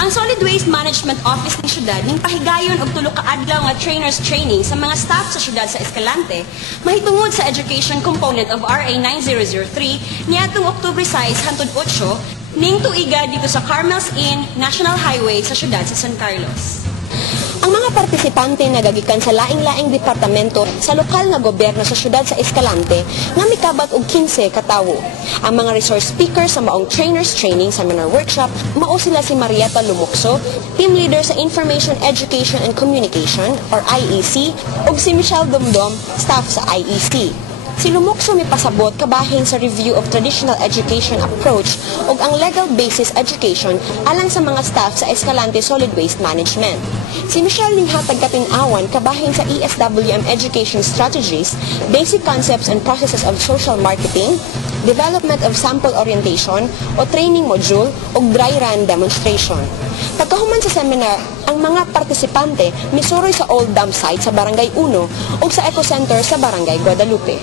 Ang Solid Waste Management Office ni syudad ning pahigayon og tulo ka adlaw nga trainers training sa mga staff sa syudad sa Escalante mahitungod sa education component of RA 9003 niadtong Oktubre 6 hangtod 8 ning tuiga dito sa Carmel's Inn National Highway sa syudad sa San Carlos. Ang mga partisipante nagagikan sa laing-laing departamento sa lokal nga gobyerno sa syudad sa Escalante nga mikabat og 15 ka tawo. Ang mga resource speakers sa maong trainers training seminar workshop mao sila si Marieta Lumukso, team leader sa Information Education and Communication or IEC, ug si Michelle Dumdum, staff sa IEC. Si Lumukso may pasabot kabahin sa review of traditional education approach ug ang legal basis education alang sa mga staff sa Escalante Solid Waste Management. Si Michelle ninghatag katin-awan kabahin sa ESWM education strategies, basic concepts and processes of social marketing, development of sample orientation o training module ug dry run demonstration. Pagkahuman sa seminar, ang mga partisipante misuroy sa Old Dam site sa Barangay 1 ug sa Eco Center sa Barangay Guadalupe.